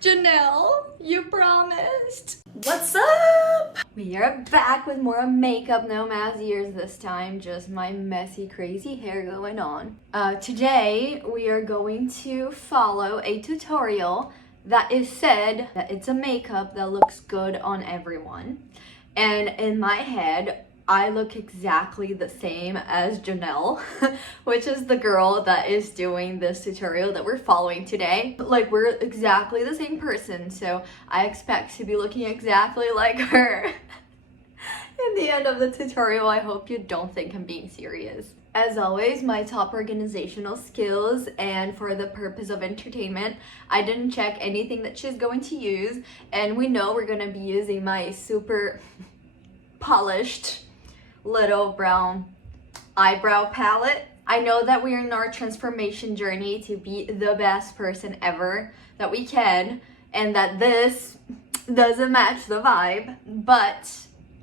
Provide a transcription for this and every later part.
Genelle, you promised. What's up? We are back with more makeup, no mouse ears this time, just my messy, crazy hair going on. Today, we are going to follow a tutorial that is said that it's a makeup that looks good on everyone. And in my head, I look exactly the same as Genelle, which is the girl that is doing this tutorial that we're following today. Like, we're exactly the same person, so I expect to be looking exactly like her. In the end of the tutorial, I hope you don't think I'm being serious. As always, my top organizational skills, and for the purpose of entertainment, I didn't check anything that she's going to use, and we know we're gonna be using my super polished little brown eyebrow palette. I know that we're in our transformation journey to be the best person ever that we can, and that this doesn't match the vibe, but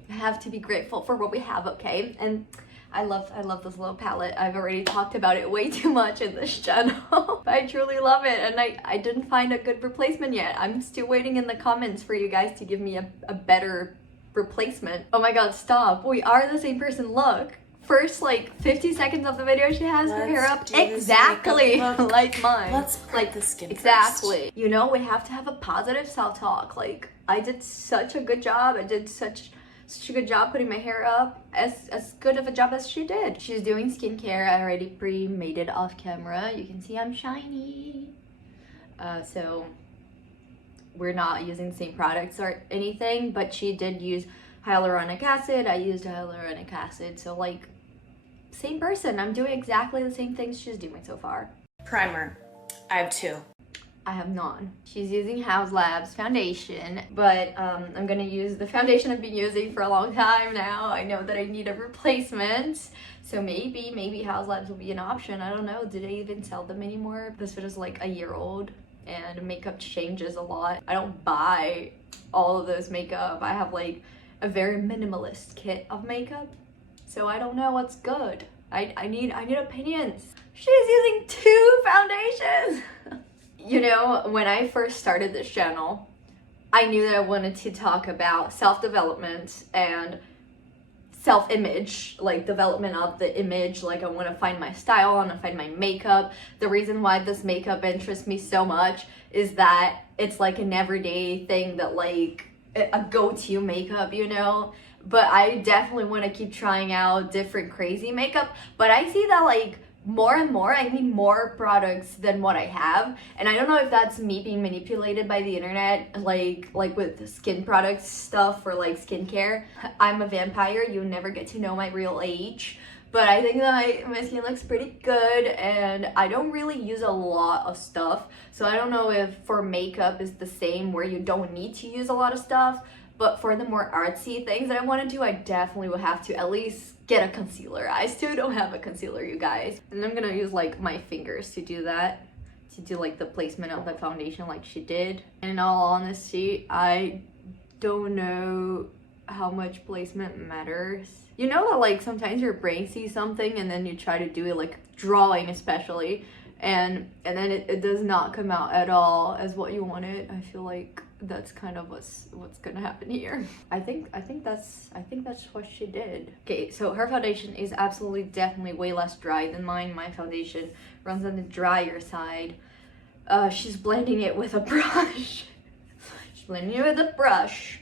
I have to be grateful for what we have, okay? And I love this little palette. I've already talked about it way too much in this channel. I truly love it, and I didn't find a good replacement yet. I'm still waiting in the comments for you guys to give me a better replacement. Oh my god, stop. We are the same person. Look. First, like, 50 seconds of the video, she has her hair up exactly like mine. Let's like the skin exactly. first. You know, we have to have a positive self-talk. Like, I did such a good job. I did such a good job putting my hair up, as good of a job as she did. She's doing skincare. I already pre-made it off camera. You can see I'm shiny. So we're not using the same products or anything, but she did use hyaluronic acid. I used hyaluronic acid, so like, same person. I'm doing exactly the same things she's doing so far. Primer. I have two. I have none. She's using House Labs foundation, but I'm gonna use the foundation I've been using for a long time now. I know that I need a replacement, so maybe House Labs will be an option. I don't know. Do they even sell them anymore? This video's like a year old, and makeup changes a lot. I don't buy all of those makeup. I have like a very minimalist kit of makeup, so I don't know what's good. I need opinions. She's using 2 foundations. You know, when I first started this channel, I knew that I wanted to talk about self-development and self-image, like development of the image. Like, I want to find my style, I want to find my makeup. The reason why this makeup interests me so much is that it's like an everyday thing, that like a go-to makeup, you know. But I definitely want to keep trying out different crazy makeup, but I see that like more and more I need more products than what I have, and I don't know if that's me being manipulated by the internet, like with skin products stuff or like skincare. I'm a vampire. You never get to know my real age, but I think that my skin looks pretty good, and I don't really use a lot of stuff, so I don't know if for makeup is the same, where you don't need to use a lot of stuff. But for the more artsy things that I want to do, I definitely will have to at least get a concealer. I still don't have a concealer, you guys. And I'm gonna use like my fingers to do that, to do like the placement of the foundation like she did. And in all honesty, I don't know how much placement matters. You know that like sometimes your brain sees something and then you try to do it, like drawing especially, and then it does not come out at all as what you wanted. I feel like that's kind of what's gonna happen here. I think that's what she did. Okay, so her foundation is absolutely definitely way less dry than mine. My foundation runs on the drier side. She's blending it with a brush. She's blending it with a brush.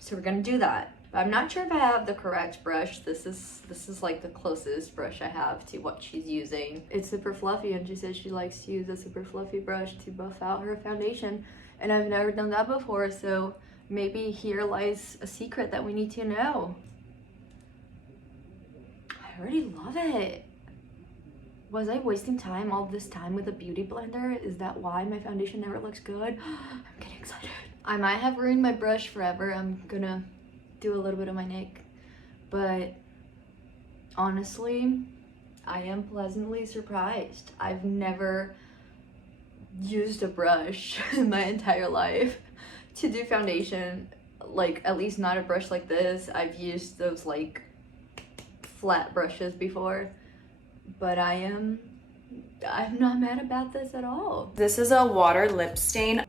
So we're gonna do that. I'm not sure if I have the correct brush. This is like the closest brush I have to what she's using. It's super fluffy, and she says she likes to use a super fluffy brush to buff out her foundation. And I've never done that before, so maybe here lies a secret that we need to know. I already love it. Was I wasting time all this time with a beauty blender? Is that why my foundation never looks good? I'm getting excited. I might have ruined my brush forever. I'm gonna do a little bit of my neck, but honestly, I am pleasantly surprised. I've never used a brush in my entire life to do foundation, like at least not a brush like this. I've used those like flat brushes before, but I'm not mad about this at all. This is a water lip stain.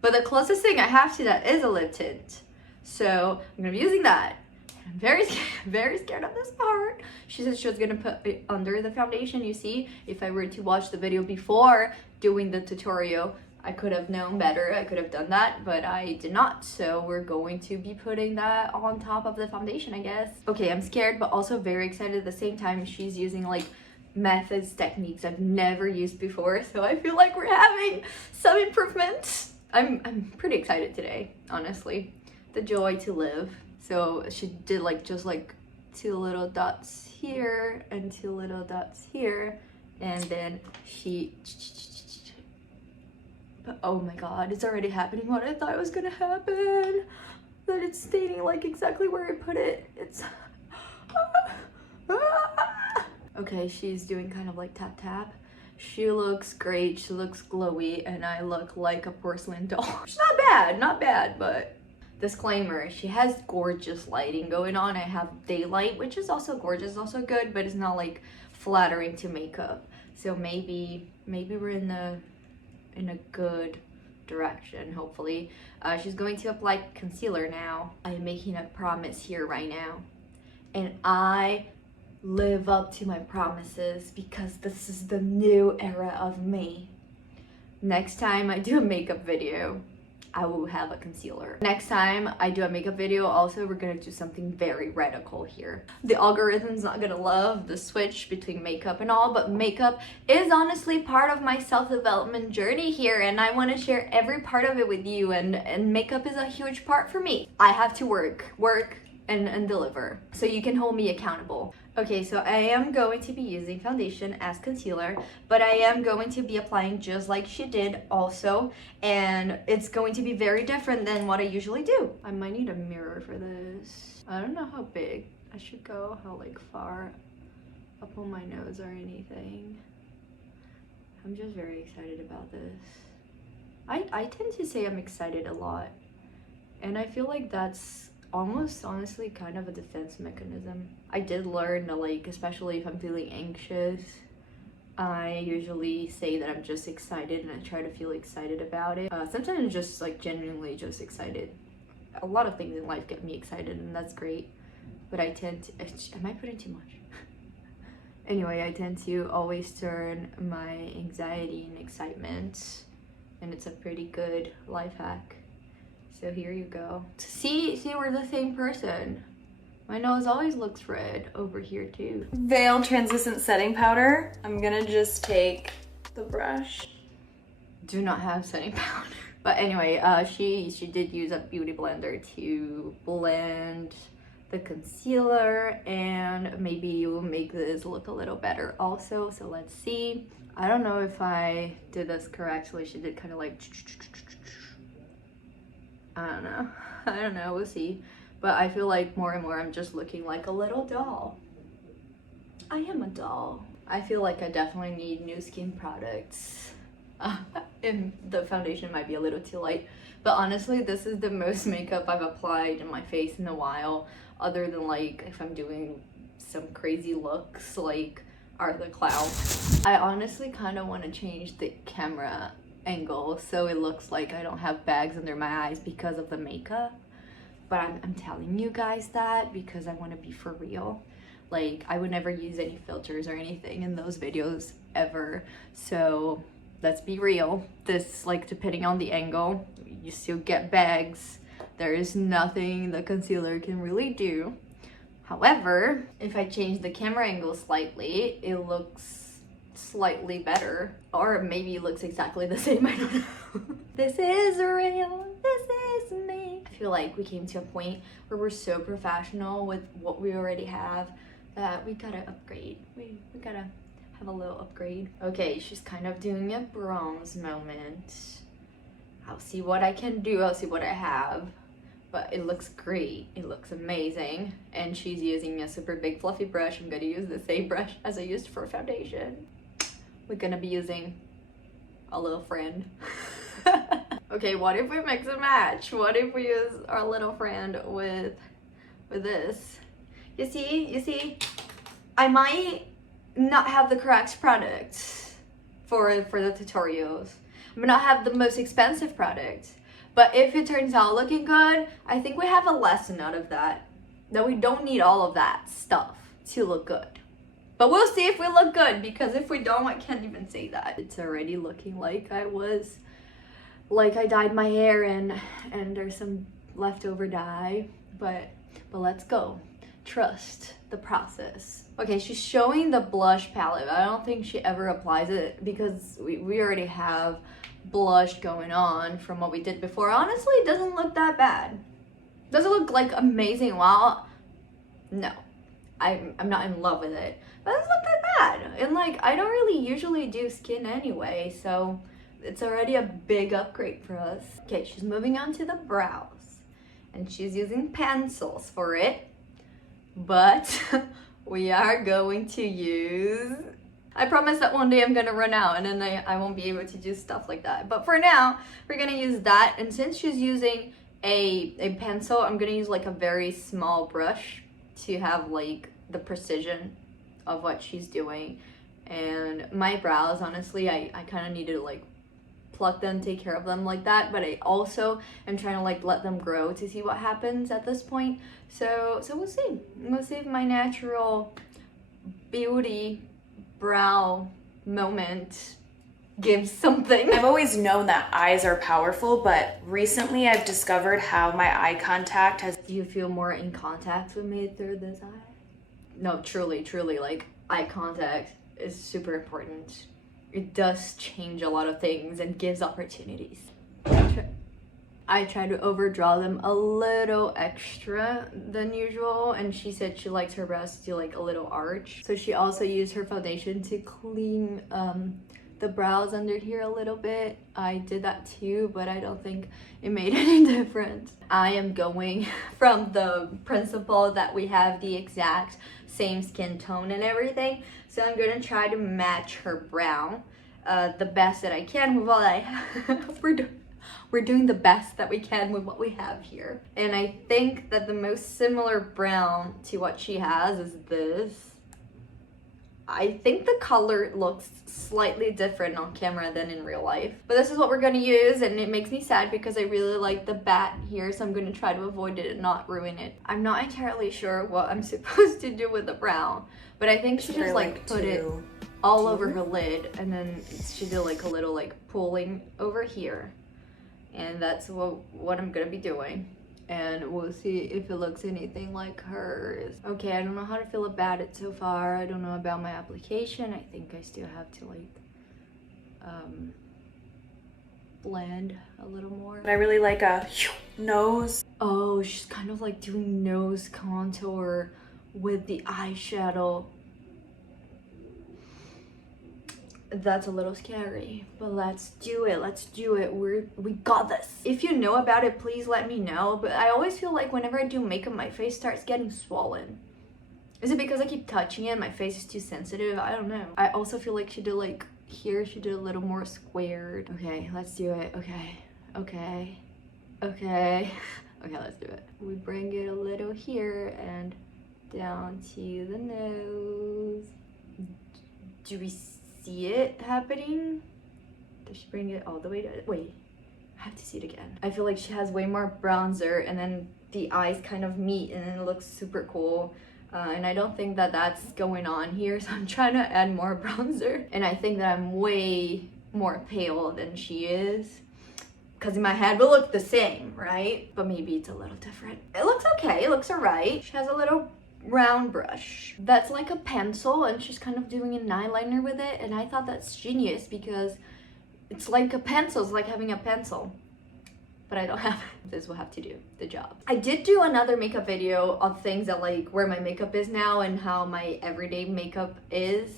But the closest thing I have to that is a lip tint. So I'm gonna be using that. I'm very scared of this part. She said she was gonna put it under the foundation. You see, if I were to watch the video before doing the tutorial, I could have known better. I could have done that, but I did not. So we're going to be putting that on top of the foundation, I guess. Okay, I'm scared, but also very excited at the same time. She's using like methods, techniques I've never used before. So I feel like we're having some improvements. I'm pretty excited today, honestly. The joy to live. So she did like just like 2 little dots here and 2 little dots here, and then she, but oh my god, it's already happening what I thought it was gonna happen. That it's staying like exactly where I put it. It's okay, she's doing kind of like tap tap. She looks great, she looks glowy, and I look like a porcelain doll. She's not bad, but disclaimer, she has gorgeous lighting going on. I have daylight, which is also gorgeous, also good, but it's not like flattering to makeup. So maybe we're in a good direction, hopefully. She's going to apply concealer now. I'm making a promise here right now, and I live up to my promises because this is the new era of me. Next time I do a makeup video, I will have a concealer. Next time I do a makeup video, also we're gonna do something very radical here. The algorithm's not gonna love the switch between makeup and all, but makeup is honestly part of my self-development journey here, and I wanna share every part of it with you, and makeup is a huge part for me. I have to work and deliver, so you can hold me accountable. Okay, so I am going to be using foundation as concealer, but I am going to be applying just like she did also, and it's going to be very different than what I usually do. I might need a mirror for this. I don't know how big I should go, how like far up on my nose or anything. I'm just very excited about this. I tend to say I'm excited a lot, and I feel like that's almost honestly kind of a defense mechanism. I did learn that, like, especially if I'm feeling anxious, I usually say that I'm just excited, and I try to feel excited about it. Sometimes I'm just like genuinely just excited. A lot of things in life get me excited, and that's great, but I tend to, am I putting too much? Anyway, I tend to always turn my anxiety into excitement, and it's a pretty good life hack. So here you go. See, we're the same person. My nose always looks red over here too. Veil translucent setting powder. I'm gonna just take the brush. Do not have setting powder. But anyway, she did use a beauty blender to blend the concealer, and maybe you will make this look a little better also. So let's see. I don't know if I did this correctly. She did kind of like, I don't know, we'll see. But I feel like more and more I'm just looking like a little doll. I am a doll. I feel like I definitely need new skin products. And the foundation might be a little too light. But honestly, this is the most makeup I've applied in my face in a while. Other than like if I'm doing some crazy looks like Art the Clown. I honestly kind of want to change the camera angle so it looks like I don't have bags under my eyes because of the makeup. But I'm telling you guys that because I want to be for real. Like, I would never use any filters or anything in those videos ever. So let's be real. This, like, depending on the angle, you still get bags. There is nothing the concealer can really do. However, if I change the camera angle slightly, it looks slightly better. Or maybe it looks exactly the same, I don't know. This is real, this is me. I feel like we came to a point where we're so professional with what we already have that we gotta upgrade. We gotta have a little upgrade. Okay, she's kind of doing a bronze moment. I'll see what I can do, I'll see what I have. But it looks great, it looks amazing. And she's using a super big fluffy brush. I'm gonna use the same brush as I used for foundation. We're gonna be using a little friend. Okay, what if we mix and match? What if we use our little friend with this? You see, I might not have the correct product for the tutorials. I might not have the most expensive product, But if it turns out looking good, I think we have a lesson out of that. That we don't need all of that stuff to look good. But we'll see if we look good, because if we don't, I can't even say that. It's already looking like I dyed my hair and there's some leftover dye. But let's go. Trust the process. Okay, she's showing the blush palette. I don't think she ever applies it because we already have blush going on from what we did before. Honestly, it doesn't look that bad. Does it look like amazing? Wow. No, I'm not in love with it. But it doesn't look that bad. And like, I don't really usually do skin anyway, so it's already a big upgrade for us. Okay, she's moving on to the brows. And she's using pencils for it. But we are going to use... I promise that one day I'm gonna run out and then I won't be able to do stuff like that. But for now, we're gonna use that. And since she's using a pencil, I'm gonna use like a very small brush to have like the precision of what she's doing. And my brows, honestly, I kind of need to like pluck them, take care of them like that, but I also am trying to like let them grow to see what happens at this point. So we'll see if my natural beauty brow moment gives something. I've always known that eyes are powerful, but recently I've discovered how my eye contact has... Do you feel more in contact with me through this eye? No, truly, like eye contact is super important. It does change a lot of things and gives opportunities. I try to overdraw them a little extra than usual, and she said she likes her brows to do like a little arch. So she also used her foundation to clean the brows under here a little bit. I did that too, but I don't think it made any difference. I am going from the principle that we have the exact same skin tone and everything, so I'm gonna try to match her brow the best that I can with what I have. We're doing the best that we can with what we have here. And I think that the most similar brown to what she has is this. I think the color looks slightly different on camera than in real life. But this is what we're gonna use, and it makes me sad because I really like the bat here, so I'm gonna try to avoid it and not ruin it. I'm not entirely sure what I'm supposed to do with the brown, but I think she just like put it all over her lid, and then she did like a little like pulling over here. And that's what I'm gonna be doing. And we'll see if it looks anything like hers. Okay, I don't know how to feel about it so far. I don't know about my application. I think I still have to like blend a little more. I really like a nose. Oh, she's kind of like doing nose contour with the eyeshadow. That's a little scary, but let's do it. We got this. If you know about it, please let me know. But I always feel like whenever I do makeup, my face starts getting swollen. Is it because I keep touching it? My face is too sensitive? I don't know. I also feel like she did like here, she did a little more squared. Okay, let's do it. Okay, let's do it. We bring it a little here and down to the nose. Do we see it happening? Does she bring it all the way to... Wait, I have to see it again. I feel like she has way more bronzer, and then the eyes kind of meet and then it looks super cool. And I don't think that that's going on here, so I'm trying to add more bronzer. And I think that I'm way more pale than she is, because in my head we look the same, right? But maybe it's a little different. It looks okay, it looks alright. She has a little round brush that's like a pencil, and she's kind of doing an eyeliner with it, and I thought that's genius because it's like a pencil, it's like having a pencil, but I don't have it. This will have to do the job. I did do another makeup video of things that like where my makeup is now and how my everyday makeup is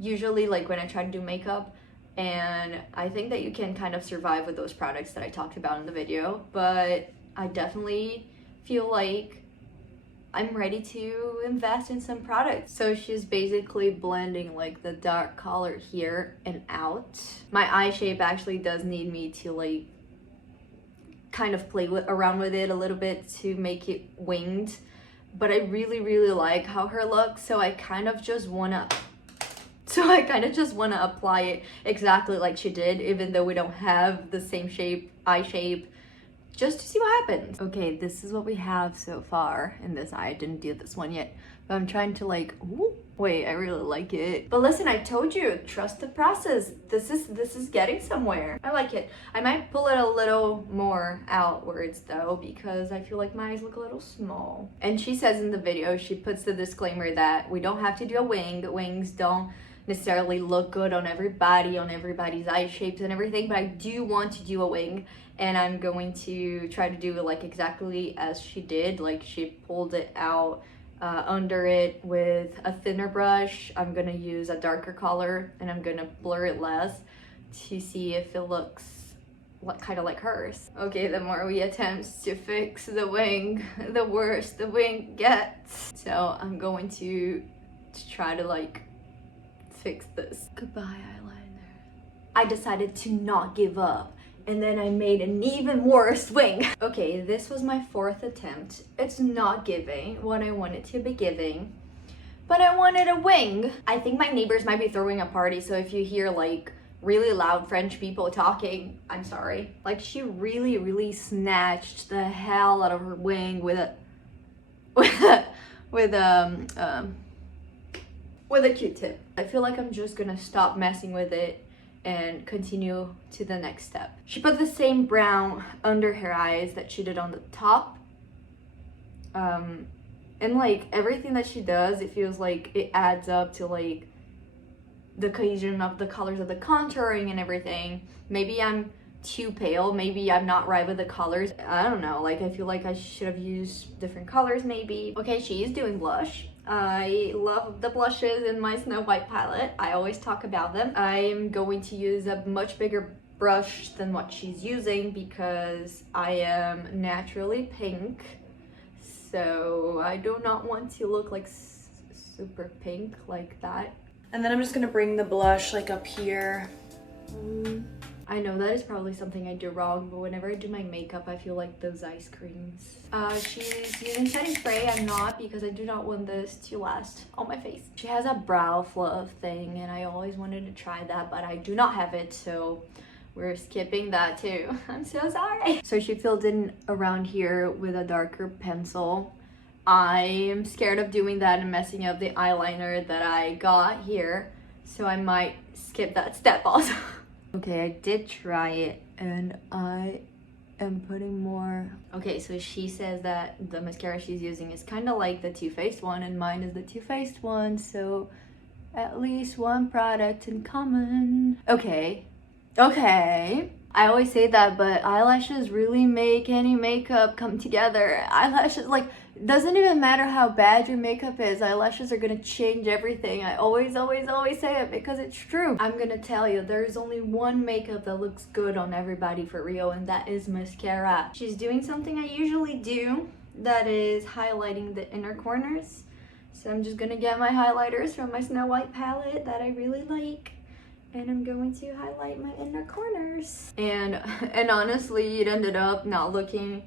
usually like when I try to do makeup, and I think that you can kind of survive with those products that I talked about in the video, but I definitely feel like I'm ready to invest in some products. So she's basically blending like the dark color here and out. My eye shape actually does need me to like kind of play around with it a little bit to make it winged, but I really like how her looks, so I kind of just wanna apply it exactly like she did, even though we don't have the same eye shape just to see what happens. Okay, this is what we have so far in this eye. I didn't do this one yet, but I'm trying to like, ooh, wait, I really like it. But listen, I told you, trust the process. This is getting somewhere. I like it. I might pull it a little more outwards though, because I feel like my eyes look a little small. And she says in the video, she puts the disclaimer that we don't have to do a wing. Wings don't necessarily look good on everybody's eye shapes and everything, but I do want to do a wing, and I'm going to try to do it like exactly as she did. Like she pulled it out under it with a thinner brush. I'm gonna use a darker color and I'm gonna blur it less to see if it looks kind of like hers. Okay, the more we attempt to fix the wing, the worse the wing gets. So I'm going to try to like fix this. Goodbye eyeliner. I decided to not give up, and then I made an even worse wing. Okay, this was my 4th attempt. It's not giving what I want it to be giving, but I wanted a wing. I think my neighbors might be throwing a party, so if you hear like really loud French people talking, I'm sorry. Like she really snatched the hell out of her wing with a Q-tip. I feel like I'm just gonna stop messing with it and continue to the next step. She put the same brown under her eyes that she did on the top. And like everything that she does, it feels like it adds up to like the cohesion of the colors of the contouring and everything. Maybe I'm too pale, maybe I'm not right with the colors. I don't know, like I feel like I should have used different colors maybe. Okay, she is doing blush. I love the blushes in my Snow White palette. I always talk about them. I'm going to use a much bigger brush than what she's using because I am naturally pink. So I do not want to look like super pink like that. And then I'm just gonna bring the blush like up here. I know that is probably something I do wrong, but whenever I do my makeup, I feel like those ice creams. She's using setting spray. I'm not, because I do not want this to last on my face. She has a brow fluff thing, and I always wanted to try that, but I do not have it, so we're skipping that too. I'm so sorry. So she filled in around here with a darker pencil. I'm scared of doing that and messing up the eyeliner that I got here, so I might skip that step also. Okay, I did try it and I am putting more. Okay, so she says that the mascara she's using is kind of like the Too Faced one, and mine is the Too Faced one, so at least one product in common. Okay. I always say that, but eyelashes really make any makeup come together. Eyelashes, like, doesn't even matter how bad your makeup is, eyelashes are gonna change everything. I always say it because it's true. I'm gonna tell you, there's only one makeup that looks good on everybody for real, and that is mascara. She's doing something I usually do, that is highlighting the inner corners. So I'm just gonna get my highlighters from my Snow White palette that I really like, and I'm going to highlight my inner corners. And honestly, it ended up not looking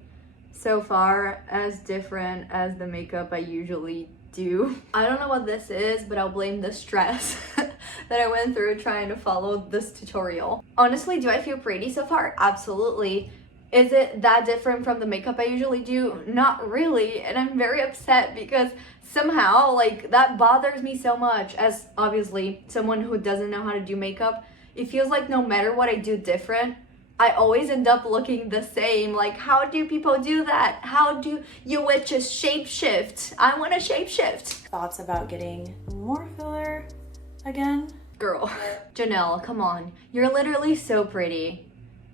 so far as different as the makeup I usually do. I don't know what this is, but I'll blame the stress that I went through trying to follow this tutorial. Honestly, do I feel pretty so far? Absolutely. Is it that different from the makeup I usually do? Not really, and I'm very upset because somehow, like, that bothers me so much. As obviously someone who doesn't know how to do makeup, it feels like no matter what I do different, I always end up looking the same. Like, how do people do that? How do you witches shapeshift? I want to shapeshift. Thoughts about getting more filler again? Girl, Genelle, come on. You're literally so pretty.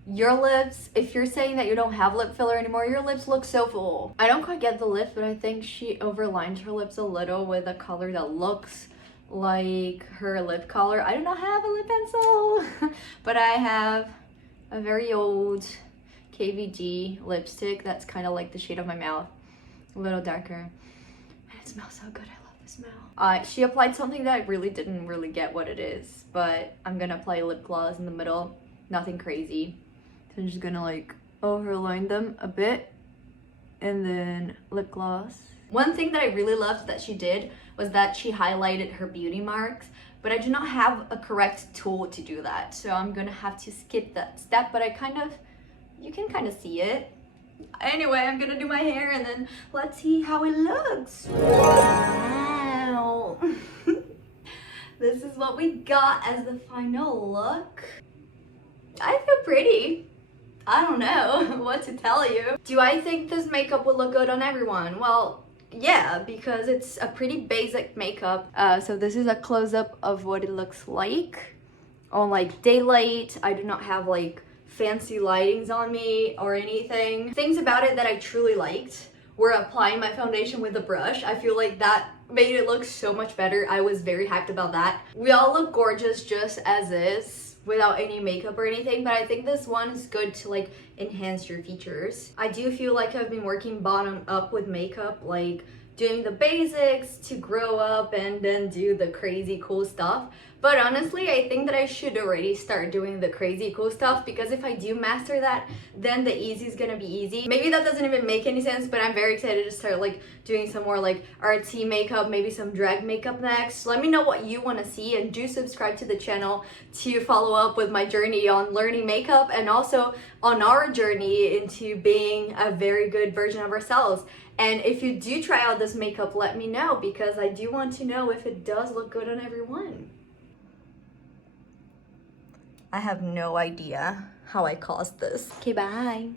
Your lips, if you're saying that you don't have lip filler anymore, your lips look so full. I don't quite get the lips, but I think she overlined her lips a little with a color that looks like her lip color. I do not have a lip pencil, but I have a very old KVG lipstick that's kind of like the shade of my mouth, a little darker. And it smells so good. I love the smell. She applied something that I really didn't get what it is, but I'm gonna apply lip gloss in the middle. Nothing crazy. So I'm just gonna like overline them a bit and then lip gloss. One thing that I really loved that she did was that she highlighted her beauty marks, but I do not have a correct tool to do that. So I'm gonna have to skip that step, but you can kind of see it. Anyway, I'm gonna do my hair and then let's see how it looks. Wow. This is what we got as the final look. I feel pretty. I don't know what to tell you. Do I think this makeup will look good on everyone? Well, yeah, because it's a pretty basic makeup. So this is a close-up of what it looks like on like daylight. I do not have like fancy lightings on me or anything. Things about it that I truly liked were applying my foundation with a brush. I feel like that made it look so much better. I was very hyped about that. We all look gorgeous just as is without any makeup or anything, but I think this one's good to like enhance your features. I do feel like I've been working bottom up with makeup, like doing the basics to grow up and then do the crazy cool stuff. But honestly, I think that I should already start doing the crazy cool stuff, because if I do master that, then the easy is gonna be easy. Maybe that doesn't even make any sense, but I'm very excited to start like doing some more like artsy makeup, maybe some drag makeup next. Let me know what you want to see, and do subscribe to the channel to follow up with my journey on learning makeup and also on our journey into being a very good version of ourselves. And if you do try out this makeup, let me know, because I do want to know if it does look good on everyone. I have no idea how I caused this. Okay, bye.